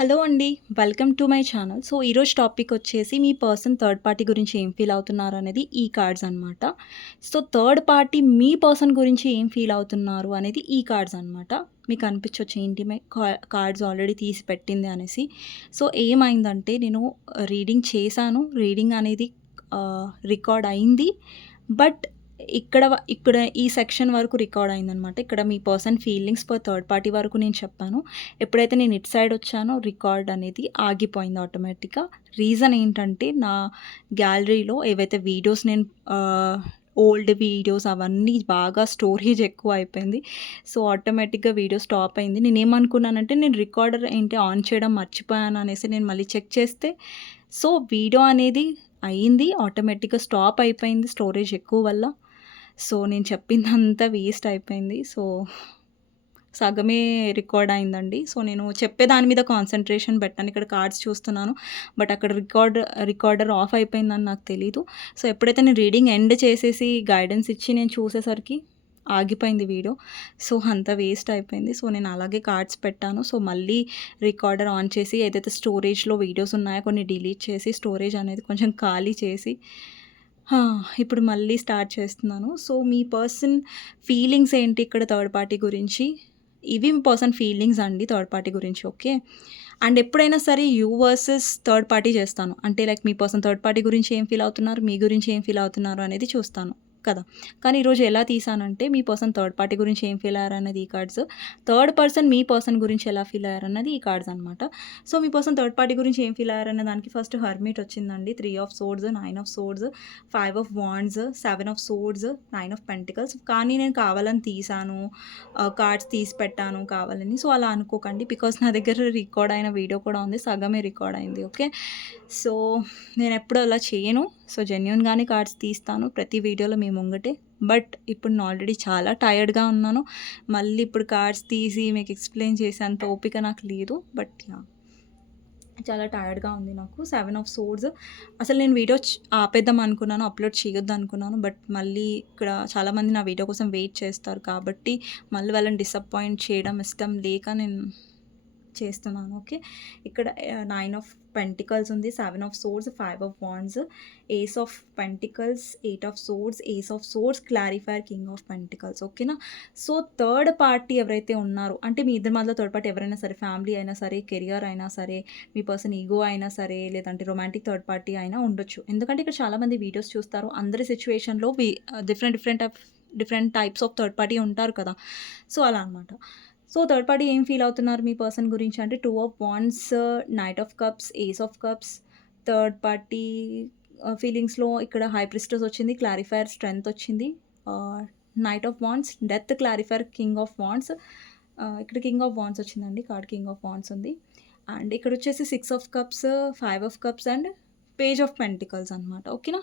Hello అండి. Welcome to my channel. So, ఈరోజు topic వచ్చేసి మీ పర్సన్ థర్డ్ పార్టీ గురించి ఏం ఫీల్ అవుతున్నారు అనేది ఈ కార్డ్స్ అనమాట. సో, థర్డ్ పార్టీ మీ పర్సన్ గురించి ఏం ఫీల్ అవుతున్నారు అనేది ఈ కార్డ్స్ అనమాట. మీకు అనిపించొచ్చు ఏంటి కార్డ్స్ ఆల్రెడీ తీసి పెట్టింది అనేసి. సో, ఏమైందంటే నేను రీడింగ్ చేశాను. రీడింగ్ అనేది రికార్డ్ అయింది. బట్ ఇక్కడ ఈ సెక్షన్ వరకు రికార్డ్ అయిందనమాట. ఇక్కడ మీ person feelings for third party వరకు నేను చెప్పాను. ఎప్పుడైతే నేను ఇటు సైడ్ వచ్చానో రికార్డ్ అనేది ఆగిపోయింది ఆటోమేటిక్‌గా. రీజన్ ఏంటంటే నా గ్యాలరీలో ఏవైతే వీడియోస్ నేను ఓల్డ్ వీడియోస్ అవన్నీ బాగా స్టోరేజ్ ఎక్కువ అయిపోయింది. సో, ఆటోమేటిక్‌గా వీడియో స్టాప్ అయింది. నేనేమనుకున్నానంటే నేను రికార్డర్ ఏంటి ఆన్ చేయడం మర్చిపోయాను అనేసి నేను మళ్ళీ చెక్ చేస్తే సో, వీడియో అనేది అయింది. ఆటోమేటిక్‌గా స్టాప్ అయిపోయింది స్టోరేజ్ ఎక్కువ వల్ల. సో, నేను చెప్పిందంతా వేస్ట్ అయిపోయింది. సో, సగమే రికార్డ్ అయిందండి. సో, నేను చెప్పే దాని మీద కాన్సంట్రేషన్ పెట్టాను. ఇక్కడ కార్డ్స్ చూస్తున్నాను. బట్ అక్కడ రికార్డర్ ఆఫ్ అయిపోయిందని నాకు తెలీదు. సో, ఎప్పుడైతే నేను రీడింగ్ ఎండ్ చేసేసి గైడెన్స్ ఇచ్చి నేను చూసేసరికి ఆగిపోయింది వీడియో. సో, అంతా వేస్ట్ అయిపోయింది. సో, నేను అలాగే కార్డ్స్ పెట్టాను. సో, మళ్ళీ రికార్డర్ ఆన్ చేసి ఏదైతే స్టోరేజ్‌లో వీడియోస్ ఉన్నాయో కొన్ని డిలీట్ చేసి స్టోరేజ్ అనేది కొంచెం ఖాళీ చేసి ఇప్పుడు మళ్ళీ స్టార్ట్ చేస్తున్నాను. సో, మీ పర్సన్ ఫీలింగ్స్ ఏంటి ఇక్కడ థర్డ్ పార్టీ గురించి? ఇవి మీ పర్సన్ ఫీలింగ్స్ అండి థర్డ్ పార్టీ గురించి. ఓకే. అండ్ ఎప్పుడైనా సరే యూ వర్సెస్ థర్డ్ పార్టీ చేస్తాను. అంటే లైక్ మీ పర్సన్ థర్డ్ పార్టీ గురించి ఏం ఫీల్ అవుతున్నారు? మీ గురించి ఏం ఫీల్ అవుతున్నారు అనేది చూస్తాను కదా! కానీ ఈరోజు ఎలా తీసానంటే మీ పర్సన్ థర్డ్ పార్టీ గురించి ఏం ఫీల్ అయ్యారన్నది ఈ కార్డ్స్. థర్డ్ పర్సన్ మీ పర్సన్ గురించి ఎలా ఫీల్ అయ్యారన్నది ఈ కార్డ్స్ అనమాట. సో, మీ పర్సన్ థర్డ్ పార్టీ గురించి ఏం ఫీల్ అయ్యారన్న దానికి ఫస్ట్ హర్మిట్ వచ్చిందండి. 3 of swords, 9 of swords, 5 of wands, 7 of swords, 9 of pentacles. కానీ నేను కావాలని తీసాను. కార్డ్స్ తీసి పెట్టాను కావాలని. సో, అలా అనుకోకండి. బికాజ్ నా దగ్గర రికార్డ్ అయిన వీడియో కూడా ఉంది. సగమే రికార్డ్ అయింది. ఓకే. సో, నేనెప్పుడూ అలా చేయను. సో, జెన్యూన్‌గానే కార్డ్స్ తీస్తాను ప్రతి వీడియోలో మీ ముంగటే. బట్ ఇప్పుడు నేను ఆల్రెడీ చాలా టైర్డ్‌గా ఉన్నాను. మళ్ళీ ఇప్పుడు కార్డ్స్ తీసి మీకు ఎక్స్‌ప్లెయిన్ చేసేంత ఓపిక నాకు లేదు. But yeah! చాలా టైర్డ్‌గా ఉంది నాకు. 7 ఆఫ్ సోర్డ్స్ అసలు నేను వీడియో ఆపేద్దాం అనుకున్నాను. అప్‌లోడ్ చేయొద్దనుకున్నాను. బట్ మళ్ళీ ఇక్కడ చాలామంది నా వీడియో కోసం వెయిట్ చేస్తారు కాబట్టి మళ్ళీ వాళ్ళని డిసప్పాయింట్ చేయడం ఇష్టం లేక నేను చేస్తున్నాను. ఓకే. ఇక్కడ 9 ఆఫ్ పెంటికల్స్ ఉంది, 7 of swords, 5 of wands, ace of pentacles, 8 of swords, ace of swords, clarifier, king of pentacles. ఓకేనా. సో, థర్డ్ పార్టీ ఎవరైతే ఉన్నారో అంటే మీ ఇద్దరి మధ్యలో థర్డ్ పార్టీ ఎవరైనా సరే, ఫ్యామిలీ అయినా సరే, కెరియర్ అయినా సరే, మీ పర్సన్ ఈగో అయినా సరే, లేదంటే రొమాంటిక్ థర్డ్ పార్టీ అయినా ఉండొచ్చు. ఎందుకంటే ఇక్కడ చాలామంది వీడియోస్ చూస్తారు. అందరి సిచ్యువేషన్‌లో different types of third party ఉంటారు కదా! సో, అలా అనమాట. సో, థర్డ్ పార్టీ ఏం ఫీల్ అవుతున్నారు మీ పర్సన్ గురించి అంటే 2 of wands, knight of cups, ace of cups. Third party ఫీలింగ్స్‌లో ఇక్కడ హై ప్రిస్టెస్ వచ్చింది, క్లారిఫైయర్ స్ట్రెంగ్త్ వచ్చింది. Knight of wands, death, clarifier, king of wands. ఇక్కడ కింగ్ ఆఫ్ వాండ్స్ వచ్చిందండి. కార్డ్ కింగ్ ఆఫ్ వాండ్స్ ఉంది. అండ్ ఇక్కడ వచ్చేసి 6 of cups, 5 of cups and page of pentacles అనమాట. ఓకేనా.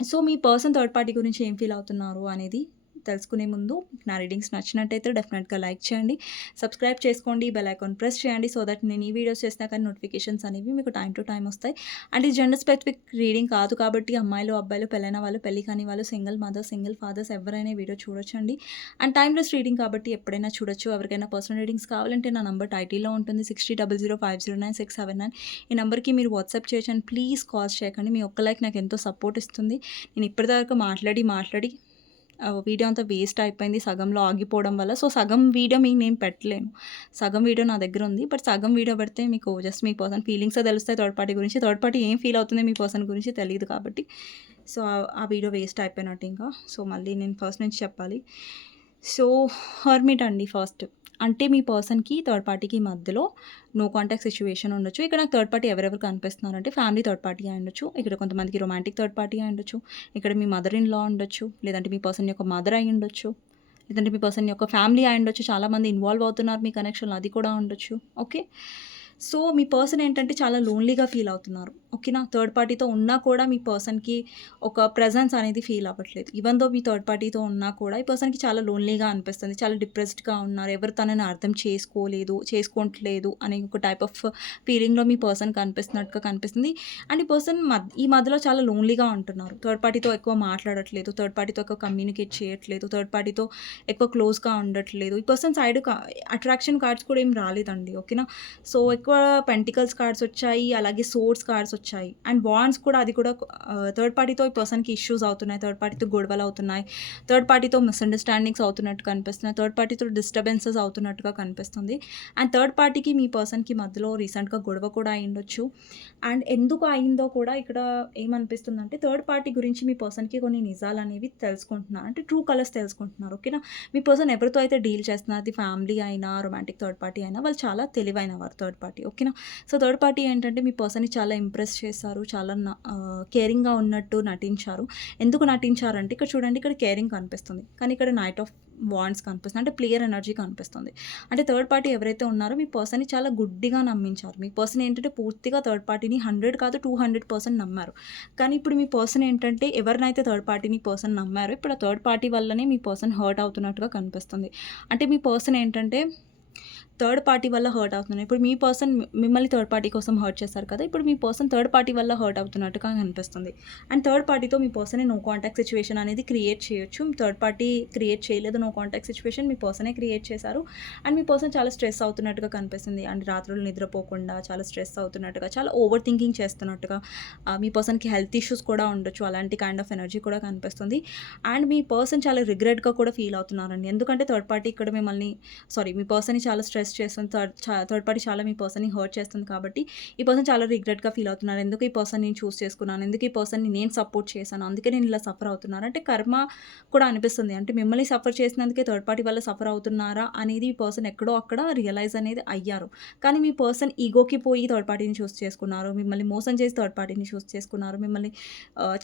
సో, మీ పర్సన్ థర్డ్ పార్టీ గురించి ఏం ఫీల్ అవుతున్నారు అనేది తెలుసుకునే ముందు నా రీడింగ్స్ నచ్చినట్టయితే డెఫినెట్గా లైక్ చేయండి, సబ్స్క్రైబ్ చేసుకోండి, బెల్ ఐకాన్ ప్రెస్ చేయండి. సో దట్ నేను ఈ వీడియోస్ చేసినా కానీ నోటిఫికేషన్స్ అనేవి మీకు టైం టు టైం వస్తాయి. అండ్ ఇది జెండర్ స్పెసిఫిక్ రీడింగ్ కాదు కాబట్టి అమ్మాయిలు, అబ్బాయిలు, పెళ్ళైన వాళ్ళు, పెళ్లి కాని వాళ్ళు, సింగిల్ మదర్, సింగిల్ ఫాదర్స్ ఎవరైనా వీడియో చూడొచ్చండి. అండ్ టైమ్లెస్ రీడింగ్ కాబట్టి ఎప్పుడైనా చూడొచ్చు. ఎవరికైనా పర్సనల్ రీడింగ్స్ కావాలంటే నా నంబర్ టైటిల్లో ఉంటుంది, 6000509679. ఈ నెంబర్కి మీరు వాట్సాప్ చేయొచ్చు. అండ్ ప్లీజ్ కాల్స్ చేయకండి. మీ ఒక్క లైక్ నాకు ఎంతో సపోర్ట్ ఇస్తుంది. నేను ఇప్పటిదాకా మాట్లాడి వీడియో అంతా వేస్ట్ అయిపోయింది సగంలో ఆగిపోవడం వల్ల. సో, సగం వీడియో మీకు నేను పెట్టలేను. సగం వీడియో నా దగ్గర ఉంది. బట్ సగం వీడియో పెడితే మీకు జస్ట్ మీ పర్సన్ ఫీలింగ్సే తెలుస్తాయి థర్డ్ పార్టీ గురించి. థర్డ్ పార్టీ ఏం ఫీల్ అవుతుంది మీ పర్సన్ గురించి తెలీదు కాబట్టి. సో, ఆ వీడియో వేస్ట్ అయిపోయినట్టు ఇంకా. సో, మళ్ళీ నేను ఫస్ట్ నుంచి చెప్పాలి. సో, హర్మిట్ అండి ఫస్ట్. అంటే మీ పర్సన్‌కి థర్డ్ పార్టీకి మధ్యలో నో కాంటాక్ట్ సిట్యుయేషన్ ఉండొచ్చు. ఇక్కడ నాకు థర్డ్ పార్టీ ఎవరెవరు కనిపిస్తున్నారంటే ఫ్యామిలీ థర్డ్ పార్టీ అయి ఉండొచ్చు. ఇక్కడ కొంతమందికి రొమాంటిక్ థర్డ్ పార్టీ అయి ఉండొచ్చు. ఇక్కడ మీ మదర్ ఇన్ లా ఉండొచ్చు. లేదంటే మీ పర్సన్ యొక్క మదర్ అయి ఉండొచ్చు. లేదంటే మీ పర్సన్ యొక్క ఫ్యామిలీ అయి ఉండొచ్చు. చాలామంది ఇన్వాల్వ్ అవుతున్నారు మీ కనెక్షన్‌లో, అది కూడా ఉండొచ్చు. ఓకే. సో, మీ పర్సన్ ఏంటంటే చాలా లోన్‌లీగా ఫీల్ అవుతున్నారు. ఓకేనా? థర్డ్ పార్టీతో ఉన్నా కూడా మీ పర్సన్‌కి ఒక ప్రెజెన్స్ అనేది ఫీల్ అవ్వట్లేదు. ఈవెన్ దో మీ థర్డ్ పార్టీతో ఉన్నా కూడా ఈ పర్సన్‌కి చాలా లోన్‌లీగా అనిపిస్తుంది. చాలా డిప్రెస్డ్‌గా ఉన్నారు. ఎవరు తనని అర్థం చేసుకోవట్లేదు అనే ఒక టైప్ ఆఫ్ ఫీలింగ్‌లో మీ పర్సన్ కనిపిస్తున్నట్టుగా కనిపిస్తుంది. అండ్ ఈ పర్సన్ ఈ మధ్యలో చాలా లోన్‌లీగా ఉంటున్నారు. థర్డ్ పార్టీతో ఎక్కువ మాట్లాడట్లేదు. థర్డ్ పార్టీతో ఎక్కువ కమ్యూనికేట్ చేయట్లేదు. థర్డ్ పార్టీతో ఎక్కువ క్లోజ్‌గా ఉండట్లేదు. ఈ పర్సన్ సైడ్ అట్రాక్షన్ కార్డ్స్ కూడా ఏం రాలేదండి. ఓకేనా? సో, ఎక్కువ పెంటికల్స్ కార్డ్స్ వచ్చాయి. అలాగే సోర్డ్స్ కార్డ్స్ వచ్చాయి. అండ్ వాండ్స్ కూడా అది కూడా థర్డ్ పార్టీతో ఈ పర్సన్‌కి ఇష్యూస్ అవుతున్నాయి. థర్డ్ పార్టీతో గొడవలు అవుతున్నాయి. థర్డ్ పార్టీతో మిస్‌అండర్‌స్టాండింగ్స్ అవుతున్నట్టు కనిపిస్తున్నాయి. థర్డ్ పార్టీతో డిస్టర్బెన్సెస్ అవుతున్నట్టుగా కనిపిస్తుంది. అండ్ థర్డ్ పార్టీకి మీ పర్సన్‌కి మధ్యలో రీసెంట్‌గా గొడవ కూడా అయ్యుండొచ్చు. అండ్ ఎందుకు అయిందో కూడా ఇక్కడ ఏమనిపిస్తుందంటే థర్డ్ పార్టీ గురించి మీ పర్సన్‌కి కొన్ని నిజాలనేవి తెలుసుకుంటున్నారు. అంటే ట్రూ కలర్స్ తెలుసుకుంటున్నారు. ఓకేనా? మీ పర్సన్ ఎవరితో అయితే డీల్ చేస్తున్నారు, అది ఫ్యామిలీ అయినా, రొమాంటిక్ థర్డ్ పార్టీ అయినా వాళ్ళు చాలా తెలివైన వారు థర్డ్ పార్టీ. ఓకేనా? సో, థర్డ్ పార్టీ ఏంటంటే మీ పర్సన్‌ని చాలా ఇంప్రెస్ చేశారు. చాలా కేరింగ్‌గా ఉన్నట్టు నటించారు. ఎందుకు నటించారంటే ఇక్కడ చూడండి, ఇక్కడ కేరింగ్ కనిపిస్తుంది. కానీ ఇక్కడ నైట్ ఆఫ్ వాండ్స్ కనిపిస్తుంది. అంటే ప్లేయర్ ఎనర్జీ కనిపిస్తుంది. అంటే థర్డ్ పార్టీ ఎవరైతే ఉన్నారో మీ పర్సన్‌ని చాలా గుడ్డిగా నమ్మించారు. మీ పర్సన్ ఏంటంటే పూర్తిగా థర్డ్ పార్టీని 100 కాదు 200% నమ్మారు. కానీ ఇప్పుడు మీ పర్సన్ ఏంటంటే ఎవరినైతే థర్డ్ పార్టీని పర్సన్ నమ్మారో ఇప్పుడు ఆ థర్డ్ పార్టీ వల్లనే మీ పర్సన్ హర్ట్ అవుతున్నట్టుగా కనిపిస్తుంది. అంటే మీ పర్సన్ ఏంటంటే థర్డ్ పార్టీ వల్ల హర్ట్ అవుతున్నారు. ఇప్పుడు మీ పర్సన్ మిమ్మల్ని థర్డ్ పార్టీ కోసం హర్ట్ చేశారు కదా! ఇప్పుడు మీ పర్సన్ థర్డ్ పార్టీ వల్ల హర్ట్ అవుతున్నట్టుగా అనిపిస్తుంది. అండ్ థర్డ్ పార్టీతో మీ పర్సనే నో కాంటాక్ట్ సిట్యుయేషన్ అనేది క్రియేట్ చేయొచ్చు. థర్డ్ పార్టీ క్రియేట్ చేయలేదు నో కాంటాక్ట్ సిట్యుయేషన్ మీ పర్సనే క్రియేట్ చేశారు. అండ్ మీ పర్సన్ చాలా స్ట్రెస్ అవుతున్నట్టుగా కనిపిస్తుంది. అండ్ రాత్రులు నిద్రపోకుండా చాలా స్ట్రెస్ అవుతున్నట్టుగా, చాలా ఓవర్ థింకింగ్ చేస్తున్నట్టుగా, మీ పర్సన్‌కి హెల్త్ ఇష్యూస్ కూడా ఉండొచ్చు. అలాంటి కైండ్ ఆఫ్ ఎనర్జీ కూడా కనిపిస్తుంది. అండ్ మీ పర్సన్ చాలా రిగ్రెట్‌గా కూడా ఫీల్ అవుతున్నారండి. ఎందుకంటే థర్డ్ పార్టీ ఇక్కడ మీ పర్సన్‌ని చాలా స్ట్రెస్ చేస్తుంది. థర్డ్ పార్టీ చాలా మీ పర్సన్‌ని హర్ట్ చేస్తుంది కాబట్టి, ఈ పర్సన్ చాలా రిగ్రెట్‌గా ఫీల్ అవుతున్నారు. ఎందుకు ఈ పర్సన్‌ని నేను చూజ్ చేసుకున్నాను? ఎందుకు ఈ పర్సన్‌ని నేను సపోర్ట్ చేశాను? అందుకే నేను ఇలా సఫర్ అవుతున్నాను. అంటే కర్మ కూడా అనిపిస్తుంది. అంటే మిమ్మల్ని సఫర్ చేసినందుకే థర్డ్ పార్టీ వల్ల సఫర్ అవుతున్నారా అనేది ఈ పర్సన్ ఎక్కడో అక్కడ రియలైజ్ అనేది అయ్యారు. కానీ మీ పర్సన్ ఈగోకి పోయి థర్డ్ పార్టీని చూజ్ చేసుకున్నారు. మిమ్మల్ని మోసం చేసి థర్డ్ పార్టీని చూజ్ చేసుకున్నారు. మిమ్మల్ని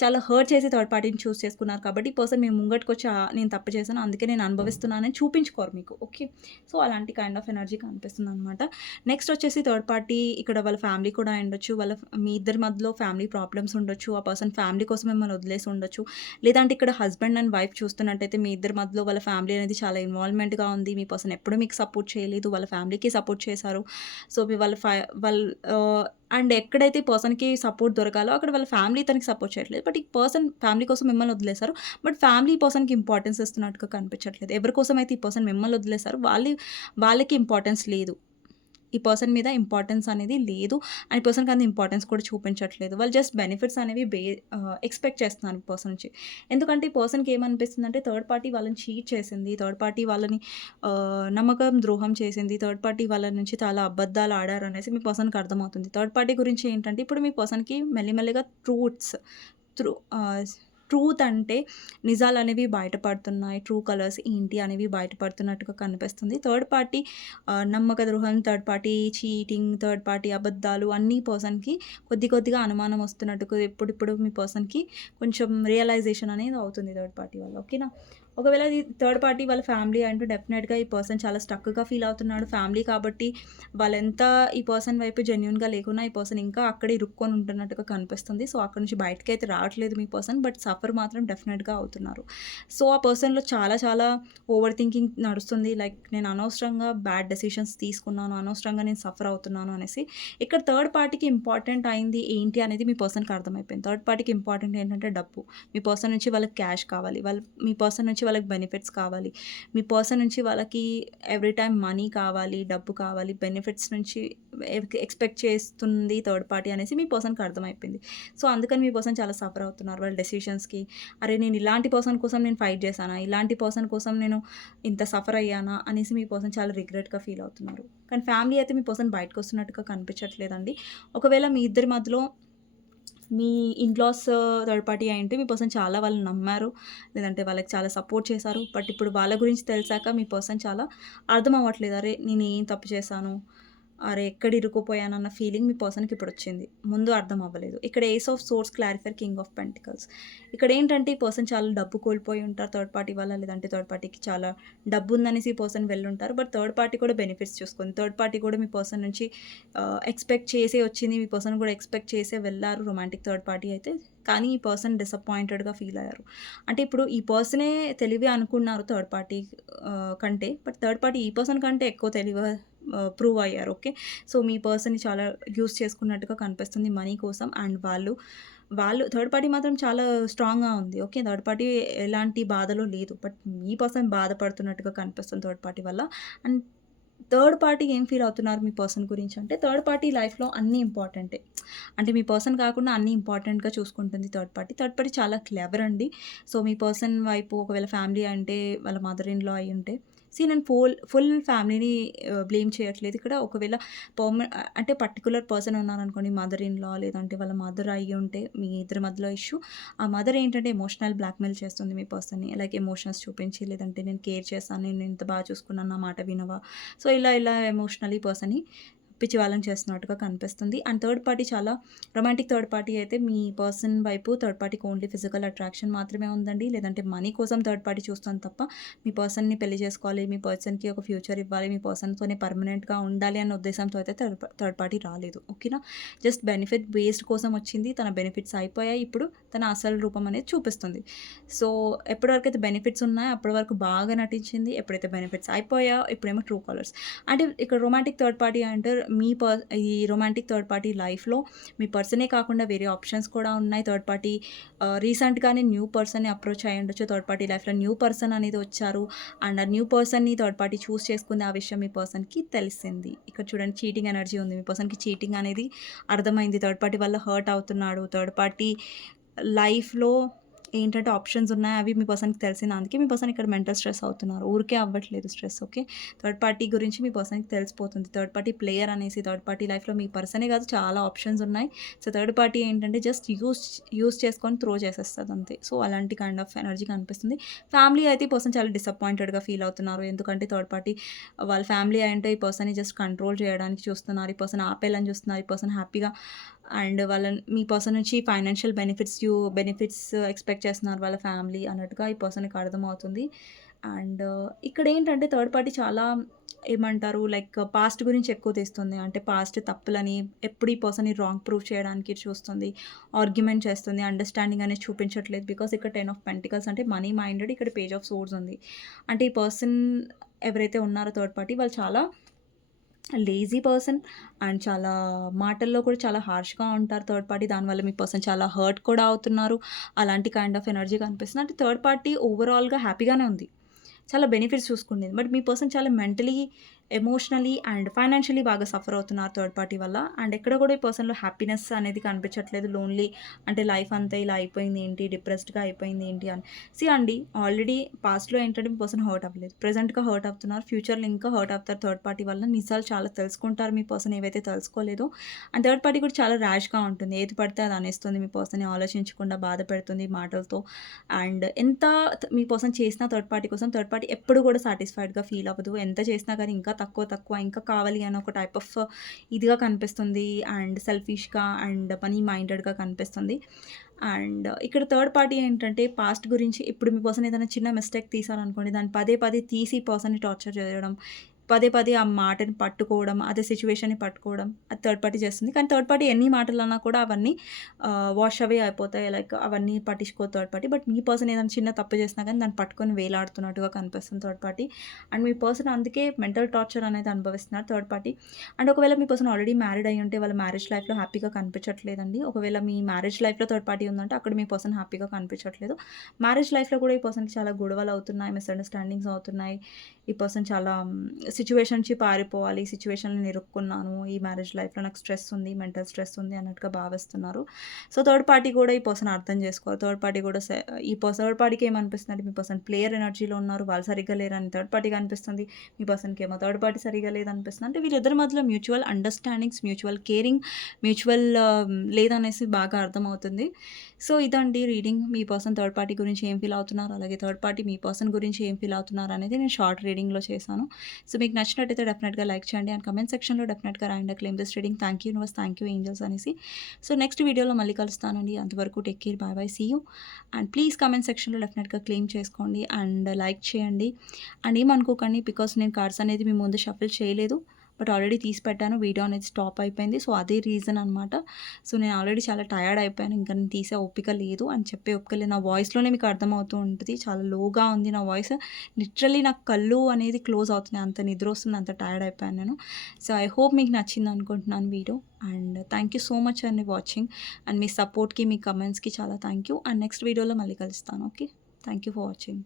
చాలా హర్ట్ చేసి థర్డ్ పార్టీని చూజ్ చేసుకున్నారు కాబట్టి, ఈ పర్సన్ మీ ముంగటికొచ్చి నేను తప్పు చేశాను. అందుకే నేను అనుభవిస్తున్నానని చూపించుకోరు మీకు. ఓకే. సో, అలాంటి కైండ్ ఆఫ్ ఎనర్జీ కనిపిస్తుందనమాట. నెక్స్ట్ వచ్చేసి థర్డ్ పార్టీ ఇక్కడ వాళ్ళ ఫ్యామిలీ కూడా అయ్యుండొచ్చు. మీ ఇద్దరి మధ్యలో ఫ్యామిలీ ప్రాబ్లమ్స్ ఉండొచ్చు. ఆ పర్సన్ ఫ్యామిలీ కోసం మిమ్మల్ని వదిలేసి ఉండొచ్చు. లేదంటే ఇక్కడ హస్బెండ్ అండ్ వైఫ్ చూస్తున్నట్టయితే మీ ఇద్దరి మధ్యలో వాళ్ళ ఫ్యామిలీ అనేది చాలా ఇన్వాల్వ్‌మెంట్‌గా ఉంది. మీ పర్సన్ ఎప్పుడూ మీకు సపోర్ట్ చేయలేదు. వాళ్ళ ఫ్యామిలీకి సపోర్ట్ చేశారు. సో, మీ వాళ్ళ ఫై వాళ్ళ అండ్ ఎక్కడైతే ఈ పర్సన్‌కి సపోర్ట్ దొరకాలో అక్కడ వాళ్ళ ఫ్యామిలీ తనకి సపోర్ట్ చేయట్లేదు. బట్ ఈ పర్సన్ ఫ్యామిలీ కోసం మిమ్మల్ని వదిలేసారు. బట్ ఫ్యామిలీ ఈ పర్సన్‌కి ఇంపార్టెన్స్ ఇస్తున్నట్టుగా కనిపించట్లేదు. ఎవరి కోసమైతే ఈ పర్సన్ మిమ్మల్ని వదిలేసారో వాళ్ళకి ఇంపార్టెన్స్ లేదు. ఈ పర్సన్ మీద ఇంపార్టెన్స్ అనేది లేదు. అండ్ ఈ పర్సన్‌కి అంత ఇంపార్టెన్స్ కూడా చూపించట్లేదు. వాళ్ళు జస్ట్ బెనిఫిట్స్ అనేవి ఎక్స్‌పెక్ట్ చేస్తున్నారు ఈ పర్సన్ నుంచి. ఎందుకంటే ఈ పర్సన్‌కి ఏమనిపిస్తుందంటే థర్డ్ పార్టీ వాళ్ళని చీట్ చేసింది. థర్డ్ పార్టీ వాళ్ళని నమ్మకం ద్రోహం చేసింది. థర్డ్ పార్టీ వాళ్ళ నుంచి చాలా అబద్ధాలు ఆడారు అనేసి మీ పర్సన్‌కి అర్థమవుతుంది. థర్డ్ పార్టీ గురించి ఏంటంటే ఇప్పుడు మీ పర్సన్‌కి మెల్లిమెల్లిగా త్రూ ట్రూత్ అంటే నిజాలనేవి బయటపడుతున్నాయి. ట్రూ కలర్స్ ఏంటి అనేవి బయటపడుతున్నట్టుగా కనిపిస్తుంది. థర్డ్ పార్టీ నమ్మక ద్రోహం, third party cheating, third party అబద్ధాలు అన్నీ పర్సన్‌కి కొద్దిగా అనుమానం వస్తున్నట్టుగా ఇప్పుడిప్పుడు మీ పర్సన్‌కి కొంచెం రియలైజేషన్ అనేది అవుతుంది థర్డ్ పార్టీ వల్ల. ఓకేనా? ఒకవేళ ఇది థర్డ్ పార్టీ వాళ్ళ ఫ్యామిలీ అంటే డెఫినెట్‌గా ఈ పర్సన్ చాలా స్టక్‌గా ఫీల్ అవుతున్నాడు. ఫ్యామిలీ కాబట్టి వాళ్ళెంత ఈ పర్సన్ వైపు జెన్యూన్‌గా లేకున్నా ఈ పర్సన్ ఇంకా అక్కడే ఇరుక్కొని ఉంటున్నట్టుగా కనిపిస్తుంది. సో, అక్కడి నుంచి బయటకైతే రావట్లేదు మీ పర్సన్. బట్ సఫర్ మాత్రం డెఫినెట్‌గా అవుతున్నారు. సో, ఆ పర్సన్‌లో చాలా చాలా ఓవర్ థింకింగ్ నడుస్తుంది. లైక్ నేను అనవసరంగా బ్యాడ్ డెసిషన్స్ తీసుకున్నాను. అనవసరంగా నేను సఫర్ అవుతున్నాను అనేసి. ఇక్కడ థర్డ్ పార్టీకి ఇంపార్టెంట్ అయింది ఏంటి అనేది మీ పర్సన్‌కి అర్థమైపోయింది. థర్డ్ పార్టీకి ఇంపార్టెంట్ ఏంటంటే డబ్బు. మీ పర్సన్ నుంచి వాళ్ళకి క్యాష్ కావాలి. మీ పర్సన్ నుంచి వాళ్ళకి బెనిఫిట్స్ కావాలి. మీ పర్సన్ నుంచి వాళ్ళకి ఎవ్రీ టైమ్ మనీ కావాలి, డబ్బు కావాలి. బెనిఫిట్స్ నుంచి ఎక్స్‌పెక్ట్ చేస్తుంది థర్డ్ పార్టీ అనేసి మీ పర్సన్‌కి అర్థమైపోయింది. సో, అందుకని మీ పర్సన్ చాలా సఫర్ అవుతున్నారు వాళ్ళ డెసిషన్స్‌కి. అరే! నేను ఇలాంటి పర్సన్ కోసం నేను ఫైట్ చేశానా? ఇలాంటి పర్సన్ కోసం నేను ఇంత సఫర్ అయ్యానా? అనేసి మీ పర్సన్ చాలా రిగ్రెట్‌గా ఫీల్ అవుతున్నారు. కానీ ఫ్యామిలీ అయితే మీ పర్సన్ బయటకొస్తున్నట్టుగా కనిపించట్లేదండి. ఒకవేళ మీ ఇద్దరి మధ్యలో మీ ఇన్‌లాస్ థర్డ్ పార్టీ అయ్యుంటే మీ పర్సన్ చాలా వాళ్ళని నమ్మారు. లేదంటే వాళ్ళకి చాలా సపోర్ట్ చేశారు. బట్ ఇప్పుడు వాళ్ళ గురించి తెలిసాక మీ పర్సన్ చాలా అర్థం అవ్వట్లేదు. అరే! నేనేం తప్పు చేశాను? అరే! ఎక్కడ ఇరుక్కుపోయానన్న ఫీలింగ్ మీ పర్సన్‌కి ఇప్పుడొచ్చింది. ముందు అర్థం అవ్వలేదు. ఇక్కడ ace of swords clarifier king of pentacles. ఇక్కడేంటంటే ఈ పర్సన్ చాలా డబ్బు కోల్పోయి ఉంటారు థర్డ్ పార్టీ వల్ల. లేదంటే థర్డ్ పార్టీకి చాలా డబ్బుందనేసి ఈ పర్సన్ వెళ్ళుంటారు. బట్ థర్డ్ పార్టీ కూడా బెనిఫిట్స్ చూసుకుంది. థర్డ్ పార్టీ కూడా మీ పర్సన్ నుంచి ఎక్స్‌పెక్ట్ చేసే వచ్చింది. మీ పర్సన్ కూడా ఎక్స్‌పెక్ట్ చేసే వెళ్లారు రొమాంటిక్ థర్డ్ పార్టీ అయితే. కానీ ఈ పర్సన్ డిసప్పాయింటెడ్‌గా ఫీల్ అయ్యారు. అంటే ఇప్పుడు ఈ పర్సనే తెలివి అనుకున్నారు థర్డ్ పార్టీ కంటే. బట్ థర్డ్ పార్టీ ఈ పర్సన్ కంటే ఎక్కువ తెలివి ప్రూవ్ అయ్యారు. ఓకే. సో, మీ పర్సన్‌ని చాలా యూజ్ చేసుకున్నట్టుగా కనిపిస్తుంది మనీ కోసం. అండ్ వాళ్ళు థర్డ్ పార్టీ మాత్రం చాలా స్ట్రాంగ్‌గా ఉంది. ఓకే. థర్డ్ పార్టీ ఎలాంటి బాధలో లేదు. బట్ మీ పర్సన్ బాధపడుతున్నట్టుగా కనిపిస్తుంది థర్డ్ పార్టీ వల్ల. అండ్ థర్డ్ పార్టీ ఏం ఫీల్ అవుతున్నారు మీ పర్సన్ గురించి అంటే, థర్డ్ పార్టీ లైఫ్‌లో అన్నీ ఇంపార్టెంటే. అంటే మీ పర్సన్ కాకుండా అన్నీ ఇంపార్టెంట్‌గా చూసుకుంటుంది థర్డ్ పార్టీ. థర్డ్ పార్టీ చాలా క్లెవర్ అండి. సో, మీ పర్సన్ వైపు ఒకవేళ ఫ్యామిలీ అంటే వాళ్ళ మదర్ ఇన్ లా అయ్యుంటే నేను ఫుల్ ఫ్యామిలీని బ్లేమ్ చేయట్లేదు. ఇక్కడ ఒకవేళ అంటే పర్టిక్యులర్ పర్సన్ ఉన్నారనుకోండి, మదర్ ఇన్ లా లేదంటే వాళ్ళ మదర్ అయ్యుంటే మీ ఇద్దరి మధ్యలో ఇష్యూ. ఆ మదర్ ఏంటంటే ఎమోషనల్ బ్లాక్‌మెయిల్ చేస్తుంది మీ పర్సన్‌ని. లైక్ ఎమోషన్స్ చూపించి లేదంటే నేను కేర్ చేస్తాను, నేను ఇంత బాగా చూసుకున్నాను, నా మాట వినవా? సో, ఇలా ఎమోషనల్లీ పర్సన్‌ని పిచ్చి వాళ్ళని చేస్తున్నట్టుగా కనిపిస్తుంది. అండ్ థర్డ్ పార్టీ చాలా రొమాంటిక్ థర్డ్ పార్టీ అయితే మీ పర్సన్ వైపు థర్డ్ పార్టీకి ఓన్లీ ఫిజికల్ అట్రాక్షన్ మాత్రమే ఉందండి. లేదంటే మనీ కోసం థర్డ్ పార్టీ చూస్తుంది తప్ప మీ పర్సన్‌ని పెళ్లి చేసుకోవాలి, మీ పర్సన్‌కి ఒక ఫ్యూచర్ ఇవ్వాలి, మీ పర్సన్‌తోనే పర్మనెంట్‌గా ఉండాలి అన్న ఉద్దేశంతో అయితే థర్డ్ పార్టీ రాలేదు. ఓకేనా? జస్ట్ బెనిఫిట్ బేస్డ్ కోసం వచ్చింది. తన బెనిఫిట్స్ అయిపోయాయి. ఇప్పుడు తన అసలు రూపం అనేది చూపిస్తుంది. సో, ఎప్పటివరకైతే బెనిఫిట్స్ ఉన్నాయో అప్పటి వరకు బాగా నటించింది. ఎప్పుడైతే బెనిఫిట్స్ అయిపోయాయో ఇప్పుడేమో ట్రూ కలర్స్. అంటే ఇక్కడ రొమాంటిక్ థర్డ్ పార్టీ అంటే ఈ రొమాంటిక్ థర్డ్ పార్టీ లైఫ్‌లో మీ పర్సనే కాకుండా వేరే ఆప్షన్స్ కూడా ఉన్నాయి. థర్డ్ పార్టీ రీసెంట్‌గానే న్యూ పర్సన్‌ని అప్రోచ్ అయ్యుండొచ్చు. థర్డ్ పార్టీ లైఫ్‌లో న్యూ పర్సన్ అనేది వచ్చారు. అండ్ ఆ న్యూ పర్సన్‌ని థర్డ్ పార్టీ చూజ్ చేసుకుంది. ఆ విషయం మీ పర్సన్‌కి తెలిసింది. ఇక్కడ చూడండి చీటింగ్ ఎనర్జీ ఉంది. మీ పర్సన్‌కి చీటింగ్ అనేది అర్థమైంది. థర్డ్ పార్టీ వల్ల హర్ట్ అవుతున్నాడు. థర్డ్ పార్టీ లైఫ్‌లో ఏంటంటే ఆప్షన్స్ ఉన్నాయి. అవి మీ పర్సన్‌కి తెలిసింది. అందుకే మీ పర్సన్ ఇక్కడ మెంటల్ స్ట్రెస్ అవుతున్నారు. ఊరికే అవ్వట్లేదు స్ట్రెస్. ఓకే. థర్డ్ పార్టీ గురించి మీ పర్సన్‌కి తెలిసిపోతుంది. థర్డ్ పార్టీ ప్లేయర్ అనేసి థర్డ్ పార్టీ లైఫ్‌లో మీ పర్సనే కాదు చాలా ఆప్షన్స్ ఉన్నాయి. సో, థర్డ్ పార్టీ ఏంటంటే జస్ట్ యూజ్ చేసుకొని త్రో చేసేస్తది అంతే. సో, అలాంటి కైండ్ ఆఫ్ ఎనర్జీ కనిపిస్తుంది. ఫ్యామిలీ అయితే ఈ పర్సన్ చాలా డిసప్పాయింటెడ్‌గా ఫీల్ అవుతున్నారు. ఎందుకంటే థర్డ్ పార్టీ వాళ్ళ ఫ్యామిలీ అంటే ఈ పర్సన్‌ని జస్ట్ కంట్రోల్ చేయడానికి చూస్తున్నారు. ఈ పర్సన్ ఆపేయాలని చూస్తున్నారు. ఈ పర్సన్ హ్యాపీగా అండ్ మీ పర్సన్ నుంచి ఫైనాన్షియల్ బెనిఫిట్స్ ఎక్స్‌పెక్ట్ చేస్తున్నారు వాళ్ళ ఫ్యామిలీ అన్నట్టుగా ఈ పర్సన్‌కి అర్థమవుతుంది. అండ్ ఇక్కడేంటంటే థర్డ్ పార్టీ చాలా ఏమంటారు లైక్ పాస్ట్ గురించి ఎక్కువ తెస్తుంది. అంటే పాస్ట్ తప్పులని ఎప్పుడు ఈ పర్సన్‌ని రాంగ్ ప్రూవ్ చేయడానికి చూస్తుంది. ఆర్గ్యుమెంట్ చేస్తుంది. అండర్‌స్టాండింగ్ అనేది చూపించట్లేదు. బికాజ్ ఇక్కడ 10 ఆఫ్ పెంటికల్స్ అంటే మనీ మైండెడ్. ఇక్కడ పేజ్ ఆఫ్ సోర్డ్స్ ఉంది. అంటే ఈ పర్సన్ ఎవరైతే ఉన్నారో థర్డ్ పార్టీ వాళ్ళు చాలా లేజీ పర్సన్ అండ్ చాలా మాటల్లో కూడా చాలా హార్ష్‌గా ఉంటారు థర్డ్ పార్టీ. దానివల్ల మీ పర్సన్ చాలా హర్ట్ కూడా అవుతున్నారు. అలాంటి కైండ్ ఆఫ్ ఎనర్జీ కనిపిస్తుంది. అంటే థర్డ్ పార్టీ ఓవరాల్‌గా హ్యాపీగానే ఉంది. చాలా బెనిఫిట్స్ చూసుకుండేది. బట్ మీ పర్సన్ చాలా మెంటలీ, ఎమోషనల్లీ అండ్ ఫైనాన్షియల్లీ బాగా సఫర్ అవుతున్నారు థర్డ్ పార్టీ వల్ల. అండ్ ఎక్కడ కూడా ఈ పర్సన్‌లో హ్యాపీనెస్ అనేది కనిపించట్లేదు. లోన్లీ అంటే లైఫ్ అంతా ఇలా అయిపోయింది ఏంటి? డిప్రెస్డ్‌గా అయిపోయింది ఏంటి అని. అండి ఆల్రెడీ పాస్ట్‌లో ఏంటంటే మీ పర్సన్ హర్ట్ అవ్వలేదు. ప్రెజెంట్‌గా హర్ట్ అవుతున్నారు. ఫ్యూచర్‌లో ఇంకా హర్ట్ అవుతారు థర్డ్ పార్టీ వల్ల. నిజాలు చాలా తెలుసుకుంటారు మీ పర్సన్ ఏవైతే తెలుసుకోలేదో. అండ్ థర్డ్ పార్టీ కూడా చాలా ర్యాష్‌గా ఉంటుంది. ఏది పడితే అది అనేస్తుంది. మీ పర్సన్‌ని ఆలోచించకుండా బాధ పెడుతుంది మాటలతో. అండ్ ఎంత మీ పర్సన్ చేసినా థర్డ్ పార్టీ కోసం థర్డ్ పార్టీ ఎప్పుడు కూడా సాటిస్ఫైడ్‌గా ఫీల్ అవ్వదు. ఎంత చేసినా కానీ ఇంకా తక్కువ ఇంకా కావాలి అని ఒక టైప్ ఆఫ్ ఇదిగా కనిపిస్తుంది. అండ్ సెల్ఫిష్‌గా అండ్ మనీ మైండెడ్‌గా కనిపిస్తుంది. అండ్ ఇక్కడ థర్డ్ పార్టీ ఏంటంటే పాస్ట్ గురించి ఇప్పుడు మీ పర్సన్ ఏదైనా చిన్న మిస్టేక్ తీశారనుకోండి, దాన్ని పదే తీసి ఈ పర్సన్‌ని టార్చర్ చేయడం. పదే ఆ మాటని పట్టుకోవడం, అదే సిట్యుయేషన్‌ని పట్టుకోవడం అది థర్డ్ పార్టీ చేస్తుంది. కానీ థర్డ్ పార్టీ ఎన్ని మాటలన్నా కూడా అవన్నీ వాష్ అవే అయిపోతాయి. లైక్ అవన్నీ పట్టించుకోదు third party. But me person ఏదైనా చిన్న తప్పు చేసినా కానీ దాన్ని పట్టుకొని వేలాడుతున్నట్టుగా కనిపిస్తుంది third party. And me person అందుకే మెంటల్ టార్చర్ అనేది అనుభవిస్తున్నారు థర్డ్ పార్టీ. అండ్ ఒకవేళ మీ పర్సన్ ఆల్రెడీ మ్యారీడ్ అయ్యి ఉంటే వాళ్ళ మ్యారేజ్ లైఫ్‌లో హ్యాపీగా కనిపించట్లేదండి. ఒకవేళ మీ మ్యారేజ్ లైఫ్‌లో థర్డ్ పార్టీ ఉందంటే అక్కడ మీ పర్సన్ హ్యాపీగా కనిపించట్లేదు. మ్యారేజ్ లైఫ్‌లో కూడా ఈ పర్సన్‌కి చాలా గొడవలు అవుతున్నాయి. మిస్‌అండర్‌స్టాండింగ్స్ అవుతున్నాయి. ఈ పర్సన్ చాలా సిట్యుయేషన్ నుంచి పారిపోవాలి. ఈ సిట్యుయేషన్‌ని ఇరుక్కున్నాను. ఈ మ్యారేజ్ లైఫ్‌లో నాకు స్ట్రెస్ ఉంది. మెంటల్ స్ట్రెస్ ఉంది అన్నట్టుగా భావిస్తున్నారు. సో, థర్డ్ పార్టీ కూడా ఈ పర్సన్ అర్థం చేసుకోవాలి. థర్డ్ పార్టీ కూడా థర్డ్ పార్టీకి ఏమనిపిస్తుందంటే మీ పర్సన్ ప్లేయర్ ఎనర్జీలో ఉన్నారు. వాళ్ళు సరిగ్గా లేరని థర్డ్ పార్టీకి అనిపిస్తుంది. మీ పర్సన్‌కేమో థర్డ్ పార్టీ సరిగ్గా లేదనిపిస్తుంది. అంటే వీళ్ళిద్దరి మధ్యలో mutual understandings, mutual caring, mutual లేదనేసి బాగా అర్థమవుతుంది. సో, ఇదండి రీడింగ్. మీ పర్సన్ థర్డ్ పార్టీ గురించి ఏం ఫీల్ అవుతున్నారు, అలాగే థర్డ్ పార్టీ మీ పర్సన్ గురించి ఏం ఫీల్ అవుతున్నారు అనేది నేను షార్ట్ రీడింగ్‌లో చేశాను. సో, మీకు నచ్చినట్టయితే డెఫినెట్గా లైక్ చేయండి అండ్ కమెంట్ సెక్షన్లో డెఫినెట్గా రాయండి claim this reading thank you universe, thank you angels అనేసి. సో నెక్స్ట్ వీడియోలో మళ్ళీ కలుస్తానండి. అంతవరకు take care, bye bye, see you. And please comment సెక్షన్లో డెఫినెట్గా క్లెయిమ్ చేసుకోండి అండ్ లైక్ చేయండి. అండ్ ఏమనుకోకండి, బికాస్ నేను కార్డ్స్ అనేది మీ ముందు షఫిల్ చేయలేదు, బట్ ఆల్రెడీ తీసి పెట్టాను, వీడియో అనేది స్టాప్ అయిపోయింది. సో అదే రీజన్ అనమాట. సో నేను ఆల్రెడీ చాలా టయర్డ్ అయిపోయాను, ఇంకా నేను తీసే ఓపిక లేదు అని చెప్పే ఓపిక లేదు. నా వాయిస్లోనే మీకు అర్థమవుతూ ఉంటుంది, చాలా లోగా ఉంది నా వాయిస్. లిటరల్లీ నాకు కళ్ళు అనేది క్లోజ్ అవుతున్నాయి, అంత నిద్ర వస్తుంది, అంత టయర్డ్ అయిపోయాను నేను. సో ఐ హోప్ మీకు నచ్చింది అనుకుంటున్నాను video. And thank you so much అండి వాచింగ్. అండ్ మీ సపోర్ట్కి, మీ కమెంట్స్కి చాలా థ్యాంక్ యూ. అండ్ నెక్స్ట్ వీడియోలో మళ్ళీ కలుస్తాను. Okay, thank you for watching.